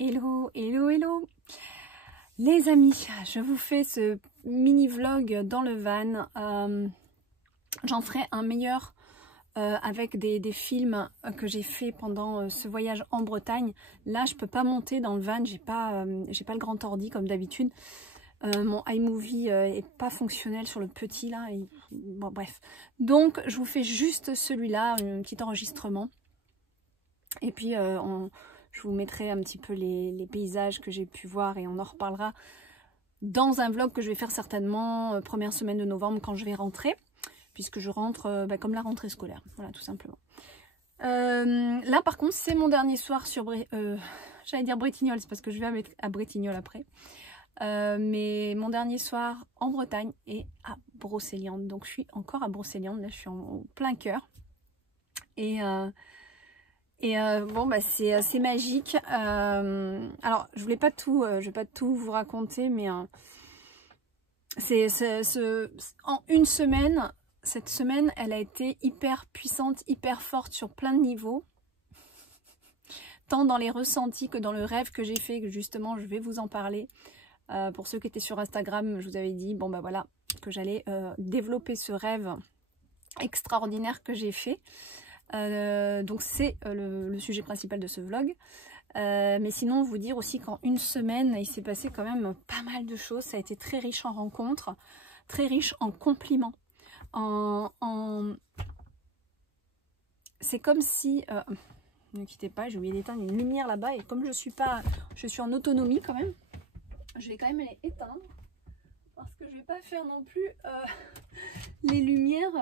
Hello, hello, hello les amis, je vous fais ce mini vlog dans le van. J'en ferai un meilleur avec des films que j'ai fait pendant ce voyage en Bretagne. Là je peux pas monter dans le van, j'ai pas le grand ordi comme d'habitude. Mon iMovie est pas fonctionnel sur le petit là. Bon bref, donc je vous fais juste celui-là, un petit enregistrement. Et puis je vous mettrai un petit peu les paysages que j'ai pu voir et on en reparlera dans un vlog que je vais faire certainement première semaine de novembre quand je vais rentrer, puisque je rentre comme la rentrée scolaire, voilà tout simplement. Là par contre c'est mon dernier soir sur j'allais dire Bretignolles, c'est parce que je vais à Bretignolles après, mais mon dernier soir en Bretagne et à Brocéliande, donc je suis encore à Brocéliande, là je suis en plein cœur et bon bah c'est magique. Alors je vais pas tout vous raconter, mais en une semaine, cette semaine elle a été hyper puissante, hyper forte sur plein de niveaux, tant dans les ressentis que dans le rêve que j'ai fait, que justement je vais vous en parler. Pour ceux qui étaient sur Instagram, je vous avais dit bon bah voilà que j'allais développer ce rêve extraordinaire que j'ai fait. Donc c'est le sujet principal de ce vlog, mais sinon vous dire aussi qu'en une semaine il s'est passé quand même pas mal de choses. Ça a été très riche en rencontres, très riche en compliments, c'est comme si ne quittez pas, j'ai oublié d'éteindre une lumière là-bas, et comme je suis en autonomie quand même, je vais quand même les éteindre parce que je vais pas faire non plus les lumières.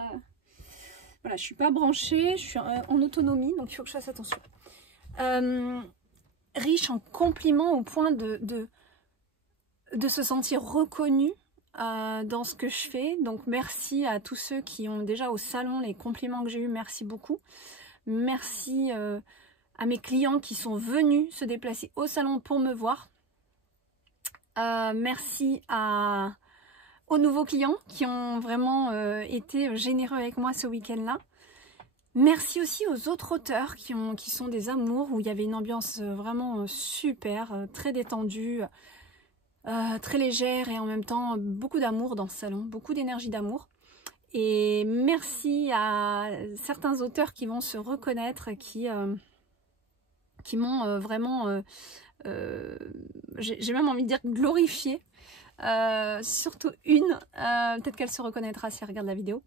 Voilà, je suis pas branchée, je suis en autonomie, donc il faut que je fasse attention. Riche en compliments au point de se sentir reconnu dans ce que je fais. Donc merci à tous ceux qui ont déjà au salon les compliments que j'ai eu, merci beaucoup. Merci à mes clients qui sont venus se déplacer au salon pour me voir. Merci aux nouveaux clients qui ont vraiment été généreux avec moi ce week-end-là. Merci aussi aux autres auteurs qui sont des amours, où il y avait une ambiance vraiment super, très détendue, très légère, et en même temps beaucoup d'amour dans ce salon, beaucoup d'énergie d'amour. Et merci à certains auteurs qui vont se reconnaître, qui m'ont vraiment, j'ai même envie de dire glorifié. Surtout une, peut-être qu'elle se reconnaîtra si elle regarde la vidéo.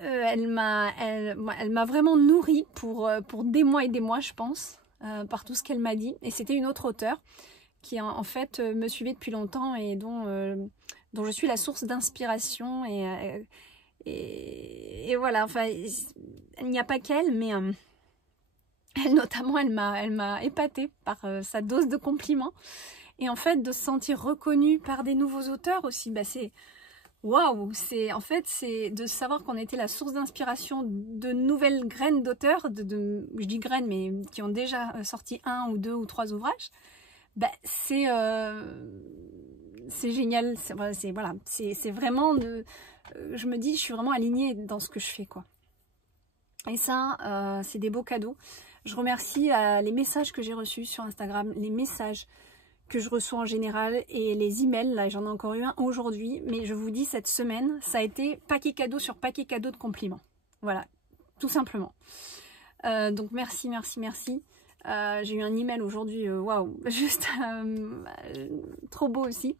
Elle m'a vraiment nourrie pour des mois et des mois, je pense, par tout ce qu'elle m'a dit. Et c'était une autre auteure qui en fait me suivait depuis longtemps et dont je suis la source d'inspiration. Et voilà, enfin, il n'y a pas qu'elle, mais elle notamment, elle m'a épatée par sa dose de compliments. Et en fait, de se sentir reconnue par des nouveaux auteurs aussi, bah c'est waouh! En fait, c'est de savoir qu'on était la source d'inspiration de nouvelles graines d'auteurs, je dis graines, mais qui ont déjà sorti 1 ou 2 ou 3 ouvrages. Bah, c'est génial. Voilà, c'est vraiment je me dis, je suis vraiment alignée dans ce que je fais, quoi. Et ça, c'est des beaux cadeaux. Je remercie les messages que j'ai reçus sur Instagram, les messages que je reçois en général, et les emails. Là j'en ai encore eu un aujourd'hui, mais je vous dis, cette semaine ça a été paquet cadeau sur paquet cadeau de compliments, voilà, tout simplement. Donc merci, merci, merci. J'ai eu un email aujourd'hui, waouh, juste trop beau aussi,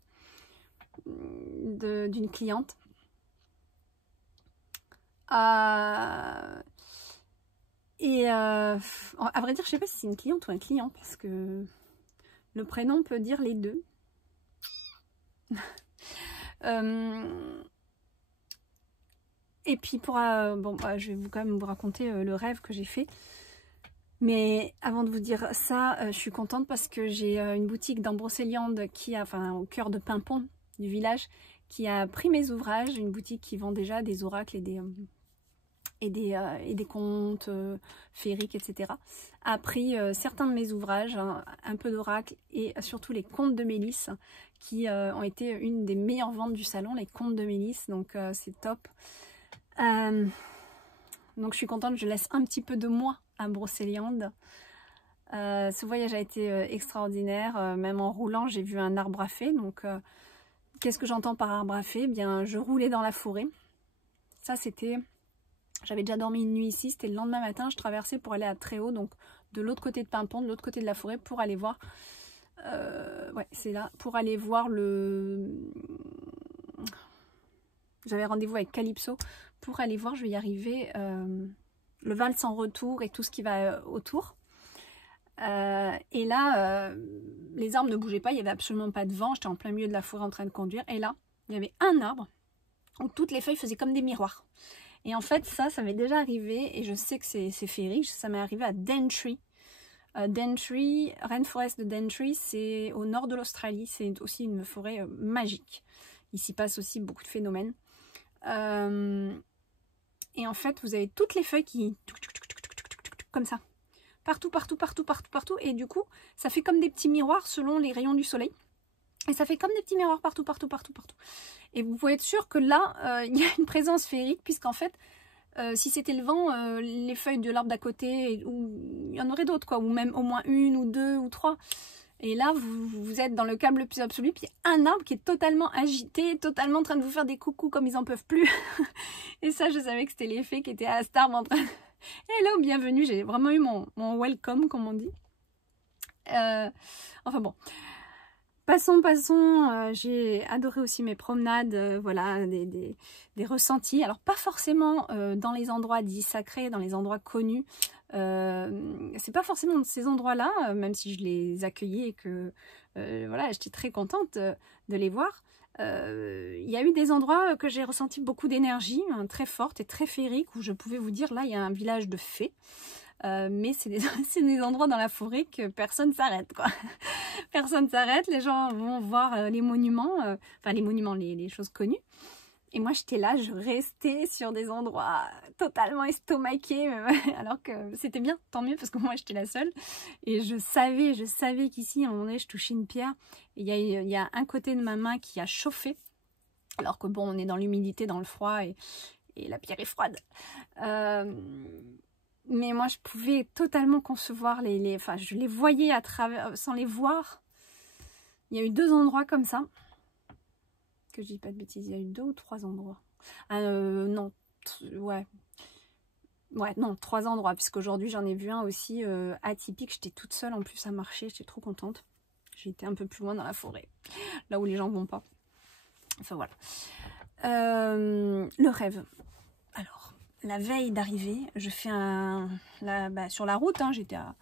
d'une cliente. Et à vrai dire, je sais pas si c'est une cliente ou un client, parce que le prénom peut dire les deux. Et puis bon, je vais quand même vous raconter le rêve que j'ai fait. Mais avant de vous dire ça, je suis contente parce que j'ai une boutique dans Brocéliande au cœur de Pimpon, du village, qui a pris mes ouvrages. Une boutique qui vend déjà des oracles et des contes féeriques, etc. A pris certains de mes ouvrages, un peu d'oracle, et surtout les contes de Mélisse, qui ont été une des meilleures ventes du salon, les contes de Mélisse, donc c'est top. Donc je suis contente, je laisse un petit peu de moi à Brocéliande. Ce voyage a été extraordinaire, même en roulant j'ai vu un arbre à fée. Donc qu'est-ce que j'entends par arbre à fée? Eh bien, je roulais dans la forêt. Ça c'était, j'avais déjà dormi une nuit ici, c'était le lendemain matin, je traversais pour aller à Tréhaut, donc de l'autre côté de Paimpont, de l'autre côté de la forêt, pour aller voir, ouais c'est là, pour aller voir le... J'avais rendez-vous avec Calypso, pour aller voir, je vais y arriver, le Val sans retour et tout ce qui va autour. Et là, les arbres ne bougeaient pas, il n'y avait absolument pas de vent, j'étais en plein milieu de la forêt en train de conduire, et là, il y avait un arbre où toutes les feuilles faisaient comme des miroirs. Et en fait, ça m'est déjà arrivé, et je sais que c'est féerique, ça m'est arrivé à Daintree. Daintree, Rainforest de Daintree, c'est au nord de l'Australie, c'est aussi une forêt magique. Il s'y passe aussi beaucoup de phénomènes. Et en fait, vous avez toutes les feuilles qui... comme ça. Partout, partout, partout, partout, partout. Et du coup, ça fait comme des petits miroirs selon les rayons du soleil. Et ça fait comme des petits miroirs partout, partout, partout, partout. Et vous pouvez être sûr que là, il y a une présence féerique, puisqu'en fait, si c'était le vent, les feuilles de l'arbre d'à côté, il y en aurait d'autres, quoi. Ou même au moins une, ou deux, ou trois. Et là, vous êtes dans le calme le plus absolu, puis un arbre qui est totalement agité, totalement en train de vous faire des coucous comme ils n'en peuvent plus. Et ça, je savais que c'était les fées qui étaient à cet arbre en train de... Hello, bienvenue, j'ai vraiment eu mon welcome, comme on dit. Enfin bon. Passons, j'ai adoré aussi mes promenades, voilà, des ressentis. Alors pas forcément dans les endroits dits sacrés, dans les endroits connus. C'est pas forcément ces endroits-là, même si je les accueillais et que voilà, j'étais très contente de les voir. Il y a eu des endroits que j'ai ressenti beaucoup d'énergie, hein, très forte et très féerique, où je pouvais vous dire, là, il y a un village de fées. Mais c'est des endroits dans la forêt que personne s'arrête, quoi. Personne s'arrête, les gens vont voir les monuments, enfin les monuments, les choses connues. Et moi j'étais là, je restais sur des endroits totalement estomaqués, alors que c'était bien, tant mieux, parce que moi j'étais la seule. Et je savais qu'ici, à un moment donné, je touchais une pierre. Et il y a un côté de ma main qui a chauffé, alors que bon, on est dans l'humidité, dans le froid, et la pierre est froide. Mais moi, je pouvais totalement concevoir enfin, je les voyais à travers, sans les voir. Il y a eu 2 endroits comme ça. Que je dis pas de bêtises, il y a eu 2 ou 3 endroits. Non, ouais. Ouais, non, 3 endroits, puisqu'aujourd'hui, j'en ai vu un aussi atypique. J'étais toute seule, en plus, à marcher. J'étais trop contente. J'étais un peu plus loin dans la forêt, là où les gens vont pas. Enfin, voilà. Le rêve. Alors... La veille d'arriver, je fais sur la route, hein, j'étais à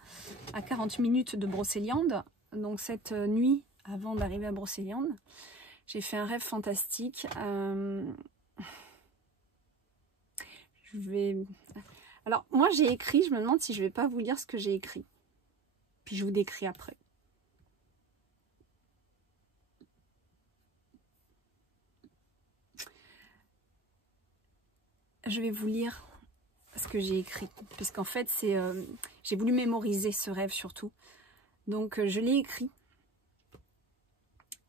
40 minutes de Brocéliande. Donc cette nuit, avant d'arriver à Brocéliande, j'ai fait un rêve fantastique. Alors moi j'ai écrit, je me demande si je vais pas vous lire ce que j'ai écrit. Puis je vous décris après. Je vais vous lire ce que j'ai écrit, puisqu'en fait c'est j'ai voulu mémoriser ce rêve surtout. Donc je l'ai écrit.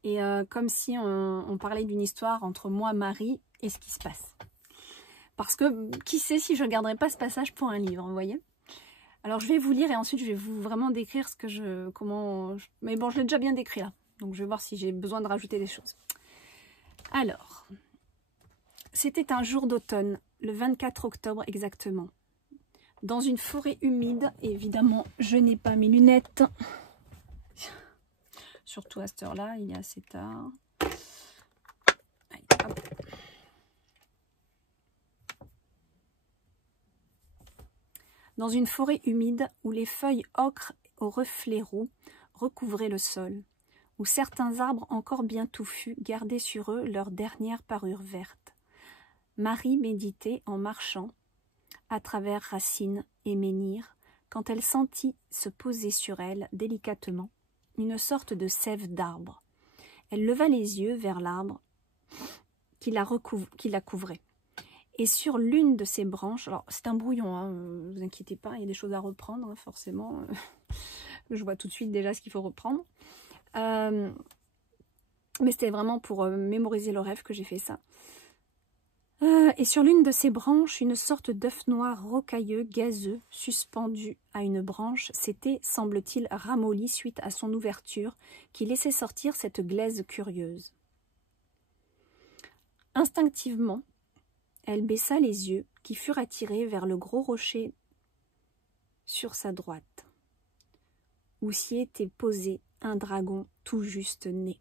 Et comme si on parlait d'une histoire entre moi, Marie, et ce qui se passe. Parce que qui sait si je ne garderai pas ce passage pour un livre, vous voyez. Alors je vais vous lire et ensuite je vais vous vraiment décrire ce que mais bon, je l'ai déjà bien décrit là. Donc je vais voir si j'ai besoin de rajouter des choses. Alors, c'était un jour d'automne, le 24 octobre exactement. Dans une forêt humide, évidemment, je n'ai pas mes lunettes. Surtout à cette heure-là, il est assez tard. Allez, hop. Dans une forêt humide où les feuilles ocre aux reflets roux recouvraient le sol, où certains arbres encore bien touffus gardaient sur eux leur dernière parure verte. Marie méditait en marchant à travers racines et menhirs quand elle sentit se poser sur elle délicatement une sorte de sève d'arbre. Elle leva les yeux vers l'arbre qui la couvrait. Et sur l'une de ses branches, alors c'est un brouillon, hein, vous inquiétez pas, il y a des choses à reprendre, hein, forcément. Je vois tout de suite déjà ce qu'il faut reprendre. Mais c'était vraiment pour mémoriser le rêve que j'ai fait ça. Et sur l'une de ces branches, une sorte d'œuf noir rocailleux, gazeux, suspendu à une branche, s'était, semble-t-il, ramolli suite à son ouverture, qui laissait sortir cette glaise curieuse. Instinctivement, elle baissa les yeux, qui furent attirés vers le gros rocher sur sa droite, où s'y était posé un dragon tout juste né.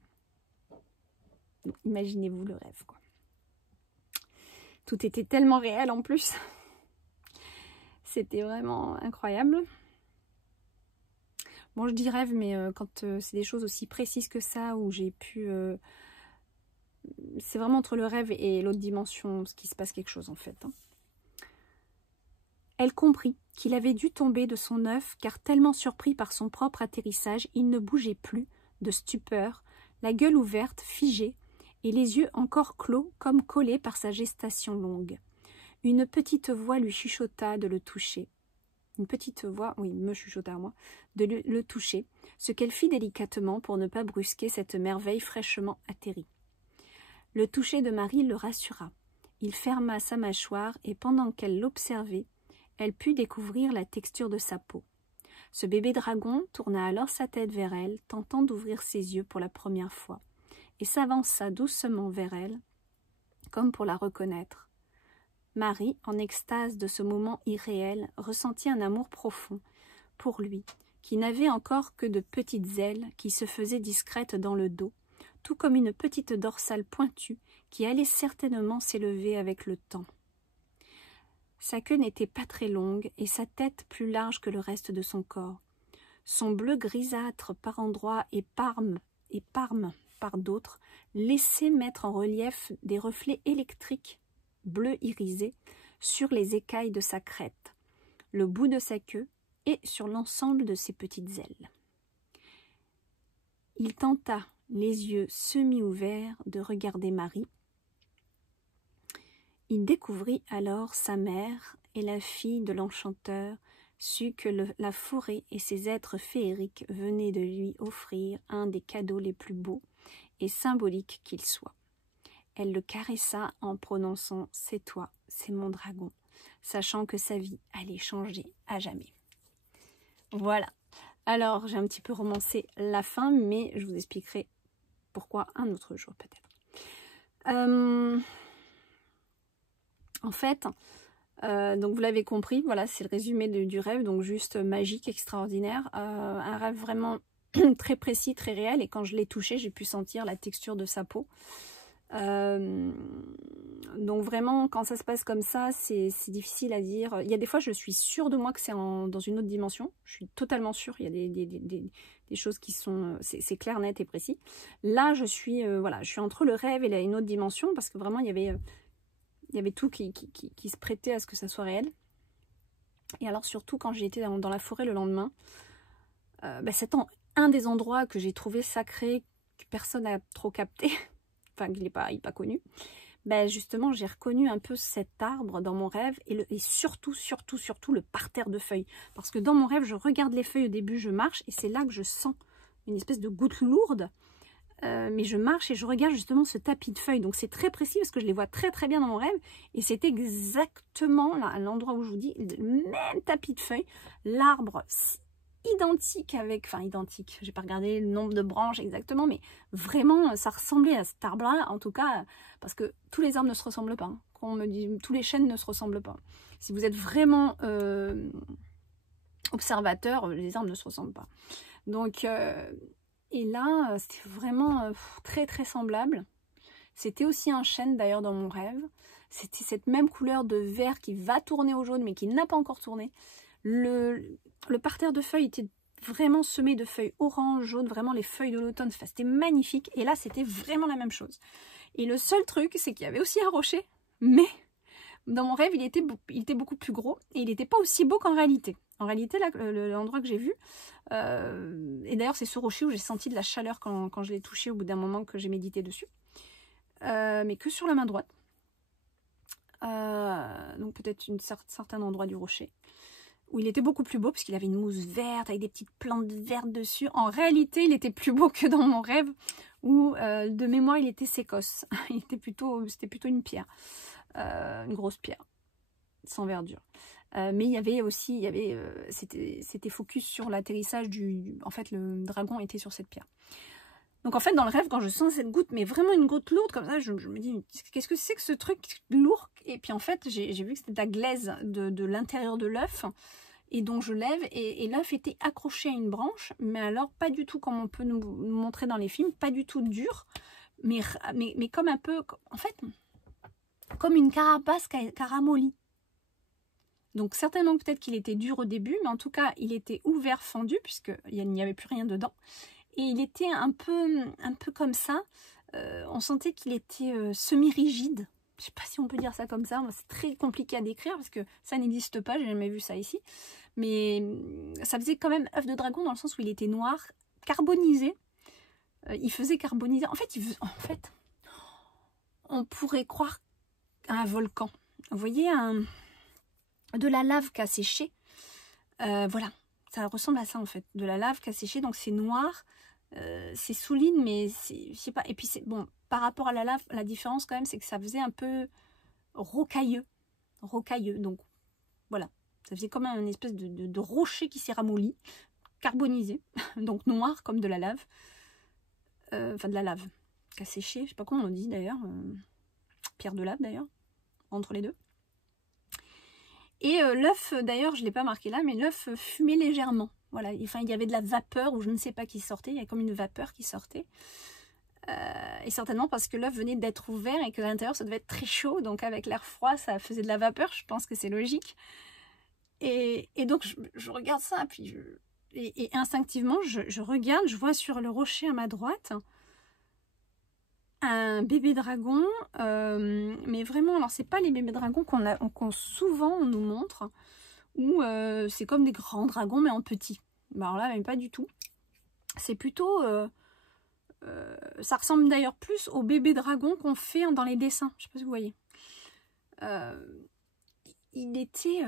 Imaginez-vous le rêve, quoi. Tout était tellement réel en plus. C'était vraiment incroyable. Bon, je dis rêve, mais quand c'est des choses aussi précises que ça, où j'ai pu... c'est vraiment entre le rêve et l'autre dimension ce qui se passe quelque chose en fait. Elle comprit qu'il avait dû tomber de son œuf, car tellement surpris par son propre atterrissage, il ne bougeait plus, de stupeur, la gueule ouverte, figée, et les yeux encore clos, comme collés par sa gestation longue. Une petite voix lui chuchota de le toucher. Une petite voix, oui, me chuchota à moi, de le toucher, ce qu'elle fit délicatement pour ne pas brusquer cette merveille fraîchement atterrie. Le toucher de Marie le rassura. Il ferma sa mâchoire et pendant qu'elle l'observait, elle put découvrir la texture de sa peau. Ce bébé dragon tourna alors sa tête vers elle, tentant d'ouvrir ses yeux pour la première fois, et s'avança doucement vers elle, comme pour la reconnaître. Marie, en extase de ce moment irréel, ressentit un amour profond pour lui, qui n'avait encore que de petites ailes qui se faisaient discrètes dans le dos, tout comme une petite dorsale pointue qui allait certainement s'élever avec le temps. Sa queue n'était pas très longue et sa tête plus large que le reste de son corps. Son bleu grisâtre par endroits et parme par d'autres laissait mettre en relief des reflets électriques bleu irisé sur les écailles de sa crête, le bout de sa queue et sur l'ensemble de ses petites ailes. Il tenta, les yeux semi-ouverts, de regarder Marie. Il découvrit alors sa mère et la fille de l'enchanteur, sut que la forêt et ses êtres féeriques venaient de lui offrir un des cadeaux les plus beaux et symboliques qu'il soit. Elle le caressa en prononçant « C'est toi, c'est mon dragon », sachant que sa vie allait changer à jamais. Voilà. Alors, j'ai un petit peu romancé la fin, mais je vous expliquerai pourquoi un autre jour peut-être. En fait, donc vous l'avez compris, voilà, c'est le résumé du rêve, donc juste magique, extraordinaire. Un rêve vraiment très précis, très réel, et quand je l'ai touché, j'ai pu sentir la texture de sa peau. Donc vraiment, quand ça se passe comme ça, c'est difficile à dire. Il y a des fois, je suis sûre de moi que c'est dans une autre dimension. Je suis totalement sûre. Il y a des choses qui sont... C'est clair, net et précis. Là, je suis voilà, je suis entre le rêve et une autre dimension, parce que vraiment, il y avait tout qui se prêtait à ce que ça soit réel. Et alors, surtout, quand j'ai été dans la forêt le lendemain, c'est un des endroits que j'ai trouvé sacré, que personne n'a trop capté, enfin, qu'il n'est pas connu. Justement, j'ai reconnu un peu cet arbre dans mon rêve et surtout le parterre de feuilles. Parce que dans mon rêve, je regarde les feuilles au début, je marche et c'est là que je sens une espèce de goutte lourde. Mais je marche et je regarde justement ce tapis de feuilles. Donc c'est très précis parce que je les vois très très bien dans mon rêve. Et c'est exactement là, à l'endroit où je vous dis, le même tapis de feuilles. L'arbre identique avec... Enfin identique, j'ai pas regardé le nombre de branches exactement, mais vraiment ça ressemblait à cet arbre-là. En tout cas, parce que tous les arbres ne se ressemblent pas. Hein. Quand on me dit tous les chênes ne se ressemblent pas. Si vous êtes vraiment observateur, les arbres ne se ressemblent pas. Donc... Et là, c'était vraiment très très semblable. C'était aussi un chêne d'ailleurs dans mon rêve. C'était cette même couleur de vert qui va tourner au jaune mais qui n'a pas encore tourné. Le parterre de feuilles était vraiment semé de feuilles orange, jaune, vraiment les feuilles de l'automne. Enfin, c'était magnifique. Et là, c'était vraiment la même chose. Et le seul truc, c'est qu'il y avait aussi un rocher. Mais dans mon rêve, il était beaucoup plus gros. Et il n'était pas aussi beau qu'en réalité. En réalité, là, l'endroit que j'ai vu, et d'ailleurs c'est ce rocher où j'ai senti de la chaleur quand je l'ai touché au bout d'un moment que j'ai médité dessus, mais que sur la main droite, donc peut-être un certain endroit du rocher, où il était beaucoup plus beau parce qu'il avait une mousse verte avec des petites plantes vertes dessus. En réalité, il était plus beau que dans mon rêve, où de mémoire il était sécosse, c'était plutôt une pierre. une grosse pierre, sans verdure. Mais il y avait aussi, c'était focus sur l'atterrissage en fait, le dragon était sur cette pierre. Donc en fait, dans le rêve, quand je sens cette goutte, mais vraiment une goutte lourde comme ça, je me dis, qu'est-ce que c'est que ce truc lourd? Et puis en fait, j'ai vu que c'était de la glaise de l'intérieur de l'œuf. Et donc je lève, et l'œuf était accroché à une branche, mais alors pas du tout comme on peut nous montrer dans les films, pas du tout dur, mais comme un peu, en fait, comme une carapace qui a ramolli. Donc certainement peut-être qu'il était dur au début, mais en tout cas il était ouvert, fendu, puisqu'il n'y avait plus rien dedans. Et il était un peu comme ça, on sentait qu'il était semi-rigide. Je ne sais pas si on peut dire ça comme ça, c'est très compliqué à décrire parce que ça n'existe pas, j'ai jamais vu ça ici. Mais ça faisait quand même œuf de dragon dans le sens où il était noir, carbonisé. Il faisait carboniser. En fait, on pourrait croire à un volcan. Vous voyez, de la lave qui a séché. Voilà, ça ressemble à ça en fait. De la lave qui a séché, donc c'est noir. C'est souligne, mais je sais pas. Et puis c'est bon, par rapport à la lave, la différence quand même, c'est que ça faisait un peu rocailleux. Donc voilà, ça faisait comme une espèce de rocher qui s'est ramolli, carbonisé, donc noir comme de la lave. Enfin de la lave qui a séché, je sais pas comment on dit d'ailleurs, pierre de lave d'ailleurs, entre les deux. Et l'œuf, d'ailleurs, je ne l'ai pas marqué là, mais l'œuf fumait légèrement. Voilà, enfin, il y avait de la vapeur ou je ne sais pas qui sortait, il y a comme une vapeur qui sortait. Et certainement parce que l'œuf venait d'être ouvert et que à l'intérieur, ça devait être très chaud. Donc avec l'air froid, ça faisait de la vapeur, je pense que c'est logique. Et donc, je regarde ça, puis et instinctivement, je regarde, je vois sur le rocher à ma droite un bébé dragon, mais vraiment, alors c'est pas les bébés dragons qu'on souvent on nous montre, où c'est comme des grands dragons mais en petit. Ben alors là, même pas du tout. C'est plutôt, ça ressemble d'ailleurs plus au bébé dragon qu'on fait dans les dessins. Je sais pas si vous voyez. Il était,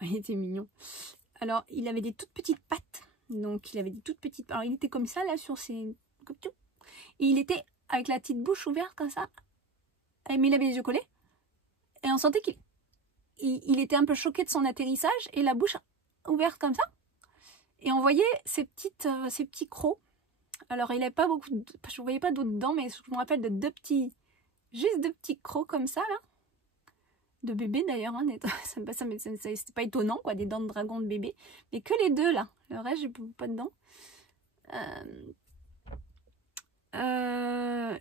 il était mignon. Alors, il avait des toutes petites pattes. Donc, il avait des toutes petites... Alors, il était comme ça, là, sur ses... Et il était avec la petite bouche ouverte, comme ça. Mais il avait les yeux collés. Et on sentait qu'il était un peu choqué de son atterrissage. Et la bouche ouverte, comme ça. Et on voyait ces petits crocs. Alors, il n'avait pas beaucoup... Je ne voyais pas d'autres dents, mais je me rappelle de juste deux petits crocs, comme ça, là. De bébé d'ailleurs, hein, c'était pas étonnant quoi, des dents de dragon de bébé, mais que les deux là, le reste j'ai pas de dents.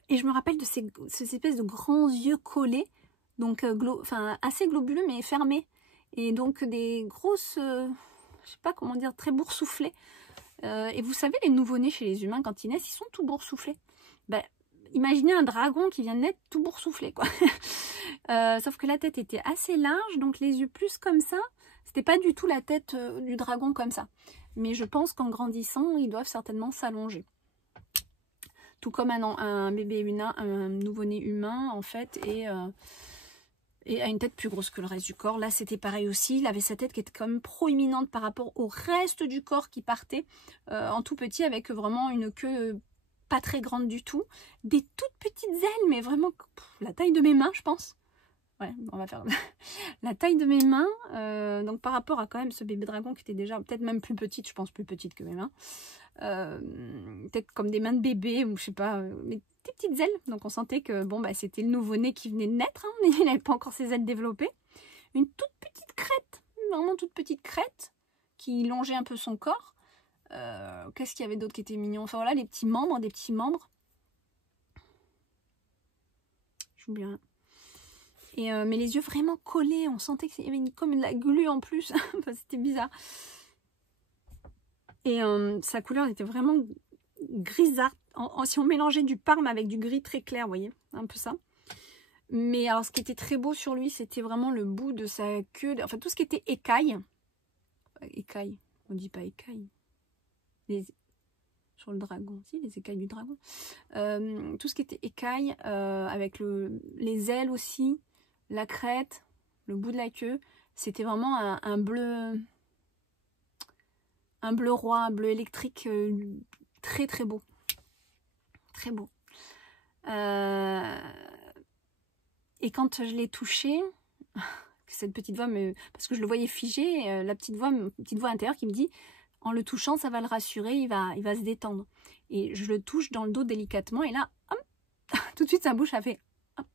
Et je me rappelle de ces espèces de grands yeux collés, donc assez globuleux mais fermés, et donc des grosses, je sais pas comment dire, très boursouflés. Et vous savez, les nouveau-nés chez les humains quand ils naissent, ils sont tout boursouflés. Ben, imaginez un dragon qui vient de naître tout boursouflé quoi. Sauf que la tête était assez large, donc les yeux plus comme ça. C'était pas du tout la tête du dragon comme ça. Mais je pense qu'en grandissant, ils doivent certainement s'allonger. Tout comme un bébé humain, un nouveau-né humain en fait, et a une tête plus grosse que le reste du corps. Là, c'était pareil aussi. Il avait sa tête qui était quand même proéminente par rapport au reste du corps qui partait en tout petit, avec vraiment une queue pas très grande du tout. Des toutes petites ailes, mais vraiment la taille de mes mains, je pense. Ouais, on va faire la taille de mes mains. Donc par rapport à quand même ce bébé dragon qui était déjà peut-être même plus petite, je pense plus petite que mes mains. Peut-être comme des mains de bébé ou je sais pas, mais des petites ailes. Donc on sentait que bon bah c'était le nouveau-né qui venait de naître, hein, mais il n'avait pas encore ses ailes développées. Une toute petite crête, vraiment toute petite crête qui longeait un peu son corps. Qu'est-ce qu'il y avait d'autre qui était mignon? Enfin voilà, des petits membres. J'oublie rien. Mais les yeux vraiment collés, on sentait qu'il y avait comme de la glu en plus. Enfin, c'était bizarre. Et sa couleur était vraiment grisâtre. Si on mélangeait du parme avec du gris très clair, vous voyez, un peu ça. Mais alors, ce qui était très beau sur lui, c'était vraiment le bout de sa queue. Enfin, tout ce qui était écaille. Écaille, on dit pas écaille. Sur le dragon, si, les écailles du dragon. Tout ce qui était écaille, avec les ailes aussi. La crête, le bout de la queue, c'était vraiment un bleu roi, un bleu électrique très très beau. très beau. Et quand je l'ai touché, cette petite voix parce que je le voyais figé, la petite voix intérieure qui me dit, en le touchant, ça va le rassurer, il va se détendre. Et je le touche dans le dos délicatement, et là, hop, tout de suite sa bouche a fait hop,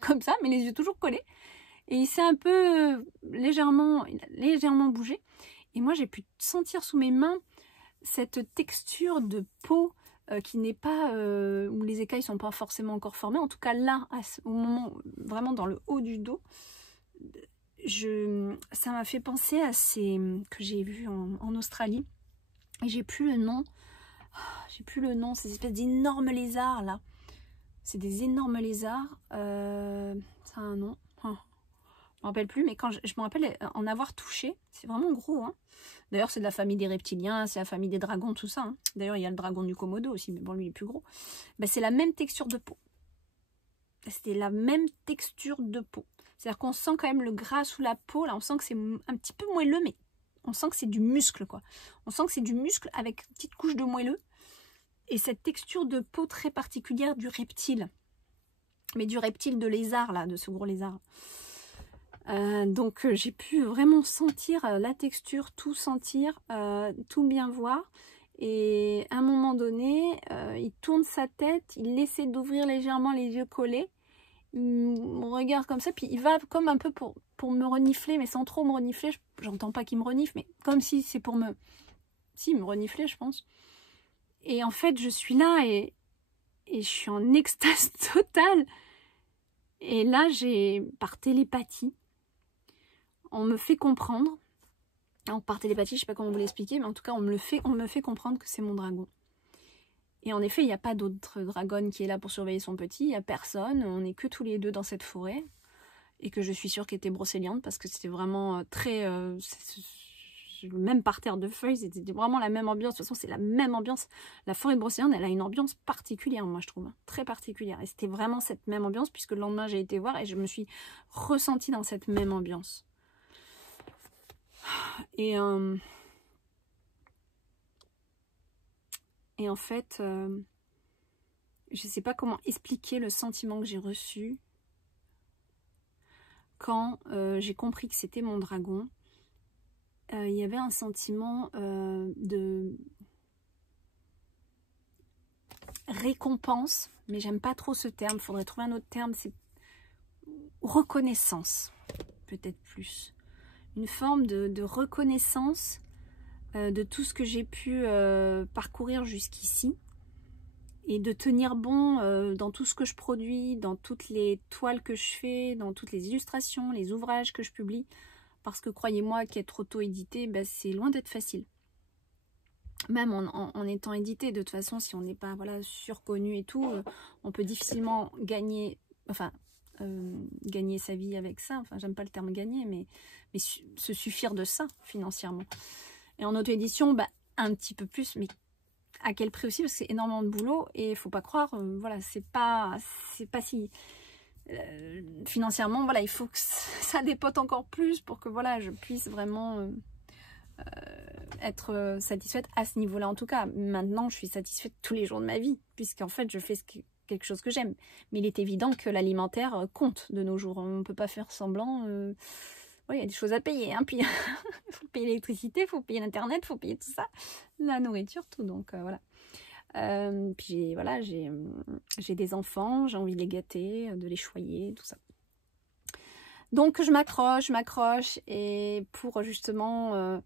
comme ça, mais les yeux toujours collés. Et il s'est un peu légèrement bougé. Et moi, j'ai pu sentir sous mes mains cette texture de peau qui n'est pas, où les écailles sont pas forcément encore formées. En tout cas, là, au moment, vraiment dans le haut du dos, ça m'a fait penser à ces que j'ai vus en Australie. Et j'ai plus le nom. Ces espèces d'énormes lézards, là. C'est des énormes lézards. Ça a un nom. Je me rappelle plus, mais quand je me rappelle en avoir touché, c'est vraiment gros, hein. D'ailleurs, c'est de la famille des reptiliens, c'est la famille des dragons, tout ça, hein. D'ailleurs, il y a le dragon du Komodo aussi, mais bon, lui, il est plus gros. Ben, c'est la même texture de peau. C'était la même texture de peau. C'est-à-dire qu'on sent quand même le gras sous la peau, là, on sent que c'est un petit peu moelleux, mais on sent que c'est du muscle, quoi. On sent que c'est du muscle avec une petite couche de moelleux. Et cette texture de peau très particulière du reptile. Mais du reptile de lézard, là, de ce gros lézard. Donc j'ai pu vraiment sentir la texture, tout sentir, tout bien voir. Et à un moment donné, il tourne sa tête, il essaie d'ouvrir légèrement les yeux collés. Il me regarde comme ça, puis il va comme un peu pour me renifler, mais sans trop me renifler. J'entends pas qu'il me renifle, mais comme si c'est pour me... Si, me renifler, je pense. Et en fait, je suis là et je suis en extase totale. Et là, par télépathie, on me fait comprendre, alors par télépathie, je sais pas comment vous l'expliquer, mais en tout cas, on me fait comprendre que c'est mon dragon. Et en effet, il n'y a pas d'autre dragonne qui est là pour surveiller son petit, il n'y a personne, on n'est que tous les deux dans cette forêt, et que je suis sûre qu'elle était brocéliande, parce que c'était vraiment très... même par terre de feuilles, c'était vraiment la même ambiance. De toute façon, c'est la même ambiance. La forêt de brocéliande, elle a une ambiance particulière, moi, je trouve. Très particulière. Et c'était vraiment cette même ambiance, puisque le lendemain, j'ai été voir et je me suis ressentie dans cette même ambiance. Et en fait, je ne sais pas comment expliquer le sentiment que j'ai reçu quand j'ai compris que c'était mon dragon. Il y avait un sentiment de récompense, mais j'aime pas trop ce terme, il faudrait trouver un autre terme, c'est reconnaissance, peut-être plus. Une forme de reconnaissance de tout ce que j'ai pu parcourir jusqu'ici et de tenir bon dans tout ce que je produis, dans toutes les toiles que je fais, dans toutes les illustrations, les ouvrages que je publie, parce que croyez-moi qu'être auto-édité, ben, c'est loin d'être facile. Même en étant édité, de toute façon, si on n'est pas surconnu et tout, on peut difficilement gagner, gagner sa vie avec ça. Enfin, j'aime pas le terme gagner, mais se suffire de ça financièrement. Et en auto-édition, bah, un petit peu plus, mais à quel prix aussi, parce que c'est énormément de boulot et il faut pas croire, voilà, c'est pas si financièrement, voilà, il faut que ça dépote encore plus pour que voilà, je puisse vraiment être satisfaite à ce niveau-là. En tout cas, maintenant, je suis satisfaite tous les jours de ma vie, puisqu'en fait, je fais quelque chose que j'aime. Mais il est évident que l'alimentaire compte de nos jours. On ne peut pas faire semblant. Oui, il y a des choses à payer. Hein. Puis, il faut payer l'électricité, il faut payer l'internet, il faut payer tout ça. La nourriture, tout. Donc, voilà. Puis, voilà, j'ai des enfants, j'ai envie de les gâter, de les choyer, tout ça. Donc, je m'accroche. Et pour justement...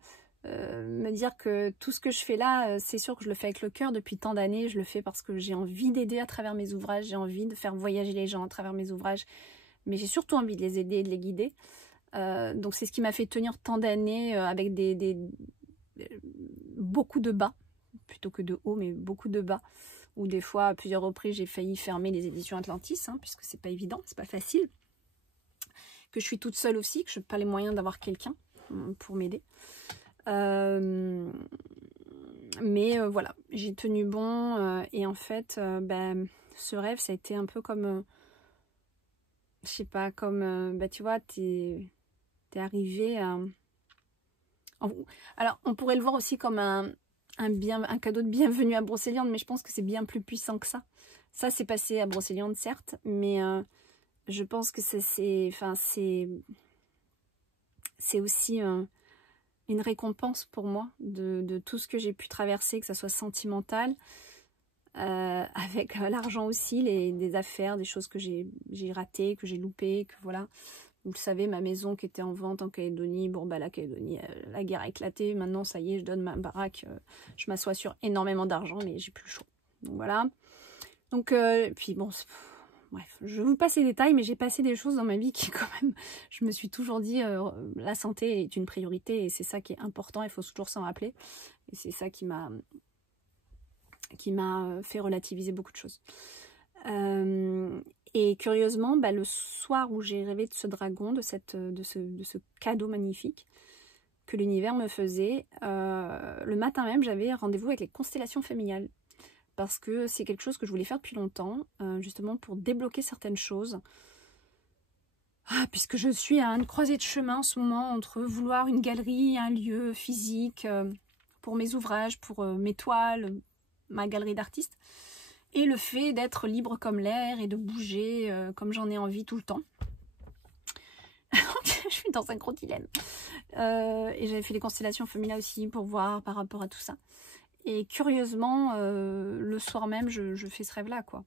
me dire que tout ce que je fais là, c'est sûr que je le fais avec le cœur depuis tant d'années, je le fais parce que j'ai envie d'aider à travers mes ouvrages, j'ai envie de faire voyager les gens à travers mes ouvrages, mais j'ai surtout envie de les aider et de les guider. Donc c'est ce qui m'a fait tenir tant d'années avec beaucoup de bas, plutôt que de hauts, mais beaucoup de bas, où des fois à plusieurs reprises j'ai failli fermer les éditions Atlantis, hein, puisque c'est pas évident, c'est pas facile, que je suis toute seule aussi, que je n'ai pas les moyens d'avoir quelqu'un pour m'aider. Mais voilà, j'ai tenu bon et en fait, ce rêve, ça a été un peu comme, je sais pas, comme, tu vois, t'es arrivé à... Alors, on pourrait le voir aussi comme un un cadeau de bienvenue à Brocéliande, mais je pense que c'est bien plus puissant que ça. Ça, c'est passé à Brocéliande, certes, mais je pense que c'est aussi une récompense pour moi de tout ce que j'ai pu traverser, que ça soit sentimental, avec l'argent aussi, des affaires, des choses que j'ai ratées, que j'ai loupées, que voilà. Vous le savez, ma maison qui était en vente en Calédonie, bon bah la Calédonie, la guerre a éclaté, maintenant ça y est, je donne ma baraque, je m'assois sur énormément d'argent, mais j'ai plus le choix. Donc voilà. Donc, puis bon, bref, je vous passe les détails, mais j'ai passé des choses dans ma vie qui quand même, je me suis toujours dit, la santé est une priorité et c'est ça qui est important, il faut toujours s'en rappeler. Et c'est ça qui m'a fait relativiser beaucoup de choses. Et curieusement, bah, le soir où j'ai rêvé de ce dragon, de ce cadeau magnifique que l'univers me faisait, le matin même, j'avais rendez-vous avec les constellations familiales. Parce que c'est quelque chose que je voulais faire depuis longtemps, justement pour débloquer certaines choses. Puisque je suis à une croisée de chemin en ce moment entre vouloir une galerie, un lieu physique pour mes ouvrages, pour mes toiles, ma galerie d'artistes, et le fait d'être libre comme l'air et de bouger comme j'en ai envie tout le temps. Je suis dans un gros dilemme. Et j'avais fait les constellations familiales aussi pour voir par rapport à tout ça. Et curieusement, le soir même, je fais ce rêve-là, quoi.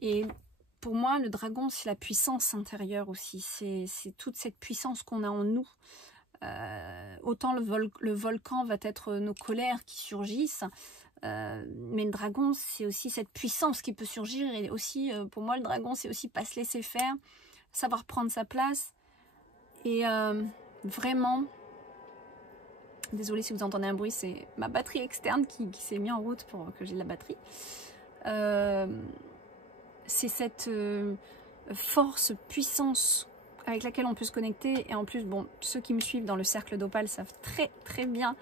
Et pour moi, le dragon, c'est la puissance intérieure aussi. C'est toute cette puissance qu'on a en nous. Autant le volcan va être nos colères qui surgissent, mais le dragon, c'est aussi cette puissance qui peut surgir. Et aussi, pour moi, le dragon, c'est aussi pas se laisser faire, savoir prendre sa place. Et vraiment... Désolée si vous entendez un bruit, c'est ma batterie externe qui s'est mise en route pour que j'ai de la batterie. C'est cette force, puissance avec laquelle on peut se connecter. Et en plus, bon, ceux qui me suivent dans le cercle d'Opale savent très très bien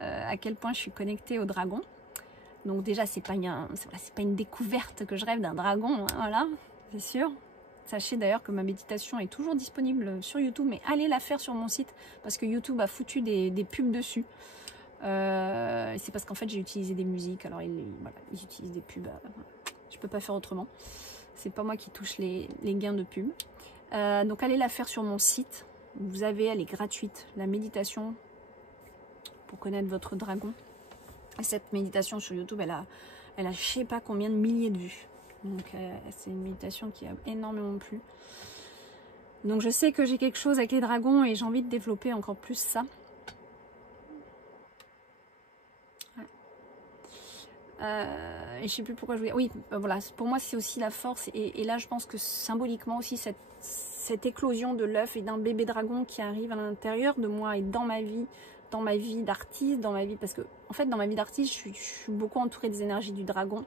à quel point je suis connectée au dragon. Donc déjà, c'est pas une découverte que je rêve d'un dragon, hein, voilà, c'est sûr. Sachez d'ailleurs que ma méditation est toujours disponible sur YouTube, mais allez la faire sur mon site parce que YouTube a foutu des pubs dessus. C'est parce qu'en fait j'ai utilisé des musiques, alors ils utilisent des pubs. Je peux pas faire autrement. C'est pas moi qui touche les gains de pub. Donc allez la faire sur mon site. Elle est gratuite, la méditation pour connaître votre dragon. Et cette méditation sur YouTube, elle a je sais pas combien de milliers de vues. Donc c'est une méditation qui a énormément plu. Donc je sais que j'ai quelque chose avec les dragons et j'ai envie de développer encore plus ça. Ouais. Et je sais plus pourquoi je voulais... Oui, voilà, pour moi c'est aussi la force. Et là je pense que symboliquement aussi cette éclosion de l'œuf et d'un bébé dragon qui arrive à l'intérieur de moi et dans ma vie d'artiste, parce que en fait dans ma vie d'artiste je suis beaucoup entourée des énergies du dragon.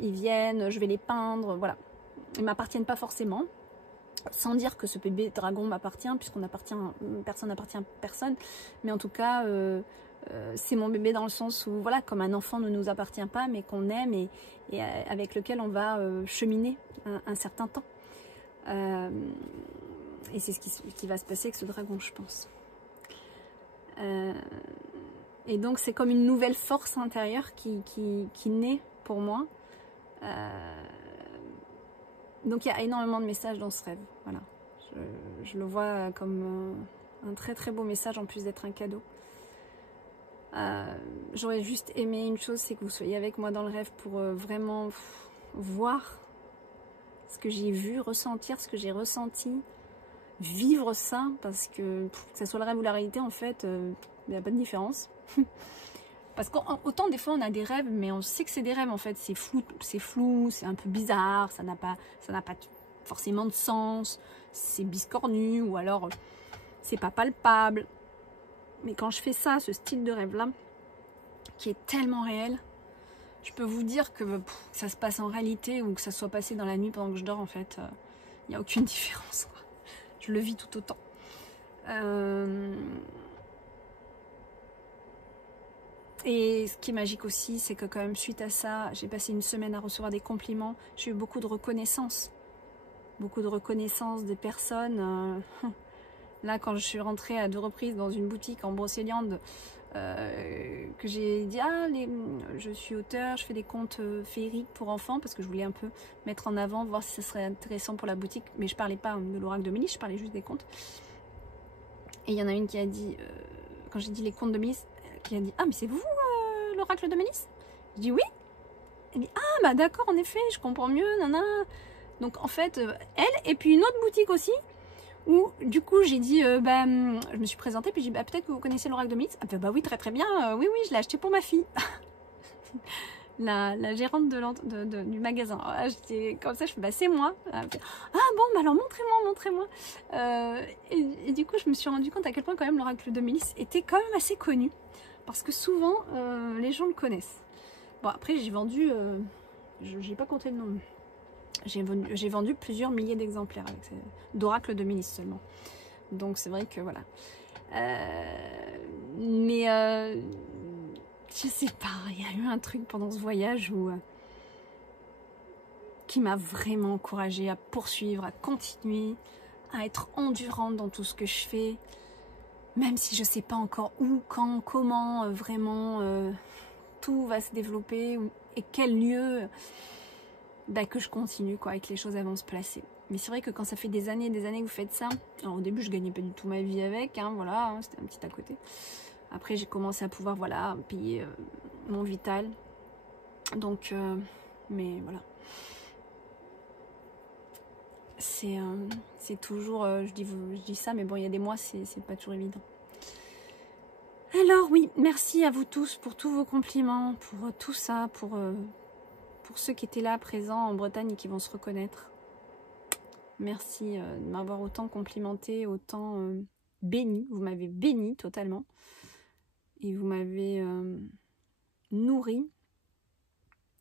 Ils viennent, je vais les peindre, voilà. Ils ne m'appartiennent pas forcément, sans dire que ce bébé dragon m'appartient, personne n'appartient à personne, mais en tout cas, c'est mon bébé dans le sens où, voilà, comme un enfant ne nous appartient pas, mais qu'on aime et avec lequel on va cheminer un certain temps. Et c'est ce qui va se passer avec ce dragon, je pense. Et donc, c'est comme une nouvelle force intérieure qui naît pour moi. Donc il y a énormément de messages dans ce rêve, voilà. Je le vois comme un très très beau message en plus d'être un cadeau. J'aurais juste aimé une chose, c'est que vous soyez avec moi dans le rêve pour vraiment voir ce que j'ai vu, ressentir ce que j'ai ressenti, vivre ça, parce que ça soit le rêve ou la réalité, en fait, il n'y a pas de différence. Parce qu'autant des fois on a des rêves, mais on sait que c'est des rêves en fait, c'est flou, c'est un peu bizarre, ça n'a pas forcément de sens, c'est biscornu ou alors c'est pas palpable. Mais quand je fais ça, ce style de rêve là, qui est tellement réel, je peux vous dire que ça se passe en réalité ou que ça soit passé dans la nuit pendant que je dors, en fait, il n'y a aucune différence, quoi. Je le vis tout autant. Et ce qui est magique aussi, c'est que quand même suite à ça, j'ai passé une semaine à recevoir des compliments. J'ai eu beaucoup de reconnaissance des personnes Là, quand je suis rentrée à 2 reprises dans une boutique en Brocéliande, que j'ai dit je suis auteur, je fais des contes féeriques pour enfants parce que je voulais un peu mettre en avant, voir si ça serait intéressant pour la boutique, mais je parlais pas de l'oracle de Mélisse, je parlais juste des contes. Et il y en a une qui a dit, quand j'ai dit les contes de Mélisse, qui a dit mais c'est vous l'oracle de Mélisse? Je dis oui. Elle dit bah d'accord, en effet, je comprends mieux, nana. Donc en fait, elle, et puis une autre boutique aussi, où du coup j'ai dit, je me suis présentée, puis j'ai dit, peut-être que vous connaissez l'oracle de Mélisse. Elle fait, bah oui, très très bien, oui, je l'ai acheté pour ma fille. la gérante du magasin. J'étais comme ça, je fais, c'est moi. Elle fait, alors montrez-moi. Et du coup, je me suis rendu compte à quel point quand même l'oracle de Mélisse était quand même assez connu, parce que souvent, les gens le connaissent. Bon, après, j'ai vendu, j'ai pas compté le nombre. J'ai vendu plusieurs milliers d'exemplaires d'oracle de Mélisse seulement. Donc c'est vrai que voilà. Mais je sais pas, il y a eu un truc pendant ce voyage qui m'a vraiment encouragée à poursuivre, à continuer, à être endurante dans tout ce que je fais. Même si je sais pas encore où, quand, comment vraiment tout va se développer et quel lieu. Que je continue quoi, et que les choses vont se placer. Mais c'est vrai que quand ça fait des années que vous faites ça, alors au début je gagnais pas du tout ma vie avec, voilà, c'était un petit à côté. Après j'ai commencé à pouvoir payer mon vital. Donc mais voilà. C'est toujours, je dis ça, mais bon, il y a des mois, c'est pas toujours évident. Alors oui, merci à vous tous pour tous vos compliments, pour tout ça, pour ceux qui étaient là, présents en Bretagne et qui vont se reconnaître. Merci de m'avoir autant complimenté, autant béni. Vous m'avez béni totalement. Et vous m'avez nourri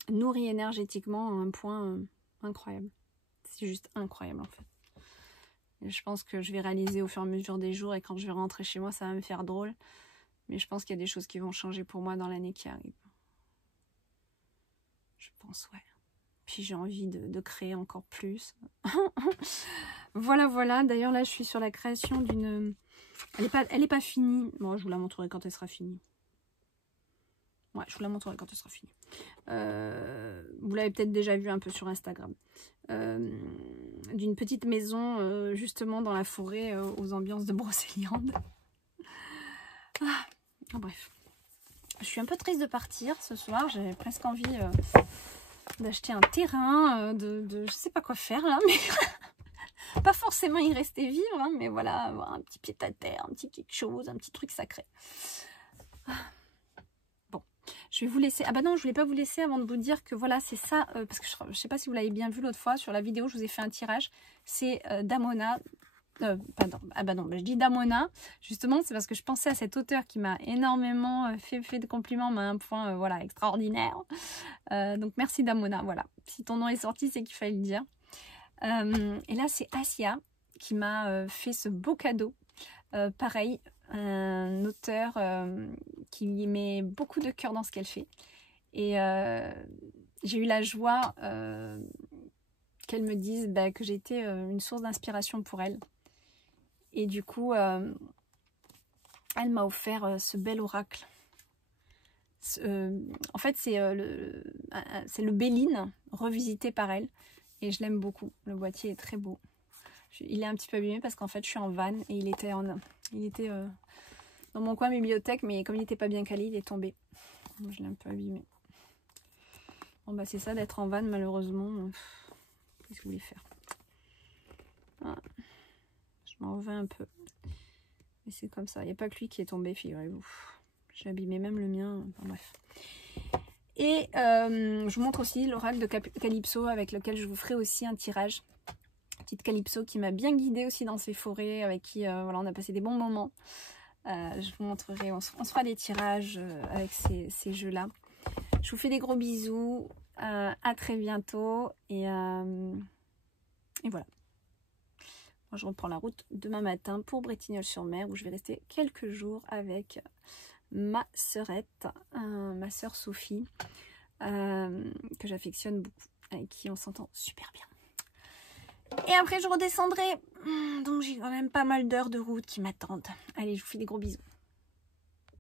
énergétiquement à un point incroyable. C'est juste incroyable en fait. Et je pense que je vais réaliser au fur et à mesure des jours, et quand je vais rentrer chez moi, ça va me faire drôle. Mais je pense qu'il y a des choses qui vont changer pour moi dans l'année qui arrive. Je pense, ouais. Puis j'ai envie de créer encore plus. Voilà. D'ailleurs, là, je suis sur la création d'une... Elle est pas finie. Bon, je vous la montrerai quand elle sera finie. Ouais, je vous la montrerai quand elle sera finie. Vous l'avez peut-être déjà vu un peu sur Instagram. D'une petite maison, justement, dans la forêt, aux ambiances de Brocéliande. Bref. Je suis un peu triste de partir ce soir. J'ai presque envie d'acheter un terrain, je sais pas quoi faire là, mais pas forcément y rester vivre, mais voilà, avoir un petit pied à terre, un petit quelque chose, un petit truc sacré. Bon, je vais vous laisser. Non, je voulais pas vous laisser avant de vous dire que voilà, c'est ça, parce que je sais pas si vous l'avez bien vu l'autre fois sur la vidéo, je vous ai fait un tirage. C'est Damona. Pardon, je dis Damona, justement, c'est parce que je pensais à cet auteur qui m'a énormément fait de compliments, mais à un point voilà, extraordinaire. Donc merci Damona, voilà. Si ton nom est sorti, c'est qu'il fallait le dire. Et là, c'est Asia qui m'a fait ce beau cadeau. Pareil, un auteur qui met beaucoup de cœur dans ce qu'elle fait. Et j'ai eu la joie qu'elle me dise que j'ai été une source d'inspiration pour elle. Et du coup, elle m'a offert ce bel oracle. En fait, c'est le Béline revisité par elle. Et je l'aime beaucoup. Le boîtier est très beau. Il est un petit peu abîmé parce qu'en fait, je suis en van et il était dans mon coin bibliothèque, mais comme il n'était pas bien calé, il est tombé. Donc, je l'ai un peu abîmé. Bon, c'est ça d'être en van, malheureusement. Qu'est-ce que vous voulez faire? Je m'en veux un peu. Mais c'est comme ça. Il n'y a pas que lui qui est tombé, figurez-vous. J'ai abîmé même le mien. Enfin, bref. Et je vous montre aussi l'oracle de Calypso avec lequel je vous ferai aussi un tirage. Petite Calypso qui m'a bien guidée aussi dans ces forêts, avec qui voilà, on a passé des bons moments. Je vous montrerai, on se fera des tirages avec ces jeux-là. Je vous fais des gros bisous. À très bientôt. Et voilà. Moi, je reprends la route demain matin pour Bretignolles-sur-Mer où je vais rester quelques jours avec ma sœurette, ma sœur Sophie, que j'affectionne beaucoup, avec qui on s'entend super bien. Et après, je redescendrai. Donc, j'ai quand même pas mal d'heures de route qui m'attendent. Allez, je vous fais des gros bisous.